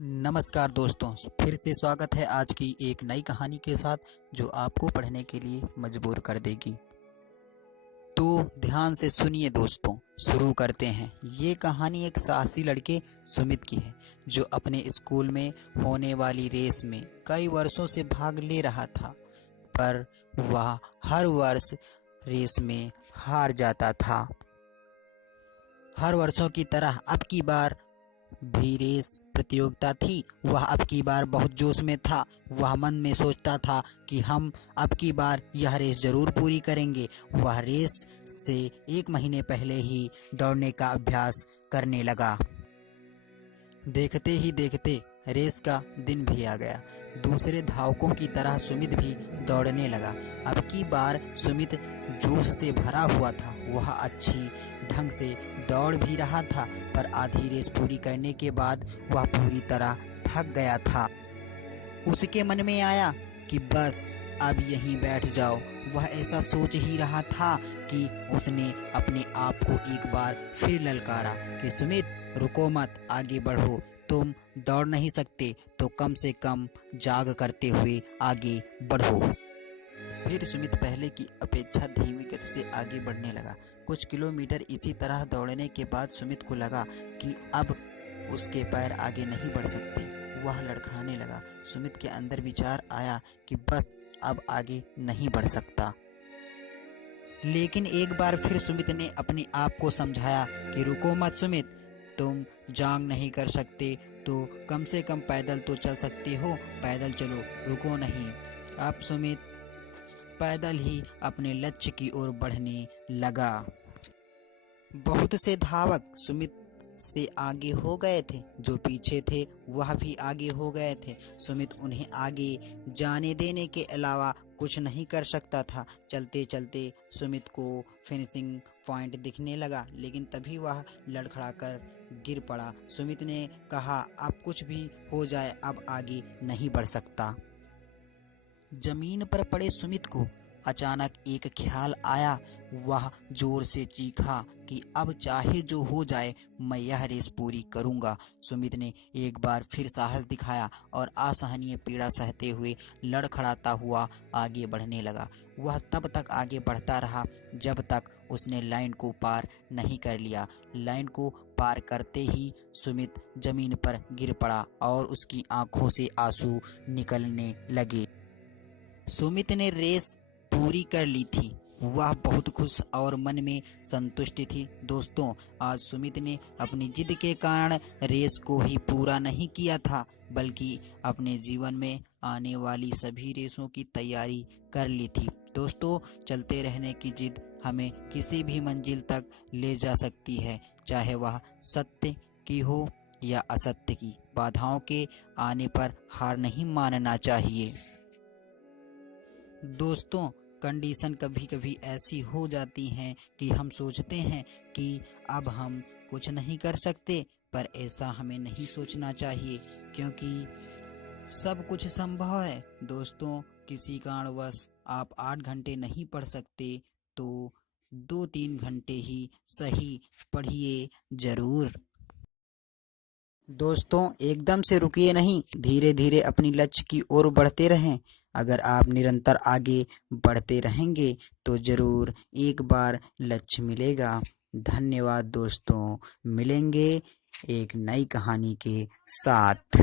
नमस्कार दोस्तों, फिर से स्वागत है आज की एक नई कहानी के साथ जो आपको पढ़ने के लिए मजबूर कर देगी। तो ध्यान से सुनिए दोस्तों, शुरू करते हैं। ये कहानी एक साहसी लड़के सुमित की है जो अपने स्कूल में होने वाली रेस में कई वर्षों से भाग ले रहा था, पर वह हर वर्ष रेस में हार जाता था। हर वर्षों की तरह अब की बार भी रेस प्रतियोगिता थी। वह अब की बार बहुत जोश में था। वह मन में सोचता था कि हम अब की बार यह रेस जरूर पूरी करेंगे। वह रेस से 1 महीने पहले ही दौड़ने का अभ्यास करने लगा। देखते ही देखते रेस का दिन भी आ गया। दूसरे धावकों की तरह सुमित भी दौड़ने लगा। अब की बार सुमित जोश से भरा हुआ था। वह अच्छी ढंग से दौड़ भी रहा था, पर आधी रेस पूरी करने के बाद वह पूरी तरह थक गया था। उसके मन में आया कि बस अब यहीं बैठ जाओ। वह ऐसा सोच ही रहा था कि उसने अपने आप को एक बार फिर ललकारा कि सुमित, रुको मत, आगे बढ़ो। तुम दौड़ नहीं सकते तो कम से कम जाग करते हुए आगे बढ़ो। फिर सुमित पहले की अपेक्षा धीमी गति से आगे बढ़ने लगा। कुछ किलोमीटर इसी तरह दौड़ने के बाद सुमित को लगा कि अब उसके पैर आगे नहीं बढ़ सकते। वह लड़खड़ाने लगा। सुमित के अंदर विचार आया कि बस अब आगे नहीं बढ़ सकता। लेकिन एक बार फिर सुमित ने अपने आप को समझाया कि रुको मत सुमित, तुम जांग नहीं कर सकते तो कम से कम पैदल तो चल सकते हो। पैदल चलो, रुको नहीं। अब सुमित पैदल ही अपने लक्ष्य की ओर बढ़ने लगा। बहुत से धावक सुमित से आगे हो गए थे। जो पीछे थे वह भी आगे हो गए थे। सुमित उन्हें आगे जाने देने के अलावा कुछ नहीं कर सकता था। चलते चलते सुमित को फिनिशिंग पॉइंट दिखने लगा, लेकिन तभी वह लड़खड़ाकर गिर पड़ा। सुमित ने कहा, अब कुछ भी हो जाए, अब आगे नहीं बढ़ सकता। जमीन पर पड़े सुमित को अचानक एक ख्याल आया। वह जोर से चीखा कि अब चाहे जो हो जाए, मैं यह रेस पूरी करूंगा। सुमित ने एक बार फिर साहस दिखाया और असहनीय पीड़ा सहते हुए लड़खड़ाता हुआ आगे बढ़ने लगा। वह तब तक आगे बढ़ता रहा जब तक उसने लाइन को पार नहीं कर लिया। लाइन को पार करते ही सुमित जमीन पर गिर पड़ा और उसकी आंखों से आंसू निकलने लगे। सुमित ने रेस पूरी कर ली थी। वह बहुत खुश और मन में संतुष्ट थी। दोस्तों, आज सुमित ने अपनी जिद के कारण रेस को ही पूरा नहीं किया था, बल्कि अपने जीवन में आने वाली सभी रेसों की तैयारी कर ली थी। दोस्तों, चलते रहने की जिद हमें किसी भी मंजिल तक ले जा सकती है, चाहे वह सत्य की हो या असत्य की। बाधाओं के आने पर हार नहीं मानना चाहिए। दोस्तों, कंडीशन कभी कभी ऐसी हो जाती हैं कि हम सोचते हैं कि अब हम कुछ नहीं कर सकते, पर ऐसा हमें नहीं सोचना चाहिए, क्योंकि सब कुछ संभव है। दोस्तों, किसी कारणवश आप 8 घंटे नहीं पढ़ सकते तो 2-3 घंटे ही सही पढ़िए जरूर। दोस्तों, एकदम से रुकिए नहीं, धीरे धीरे अपनी लक्ष्य की ओर बढ़ते रहें। अगर आप निरंतर आगे बढ़ते रहेंगे तो जरूर एक बार लक्ष्य मिलेगा। धन्यवाद दोस्तों, मिलेंगे एक नई कहानी के साथ।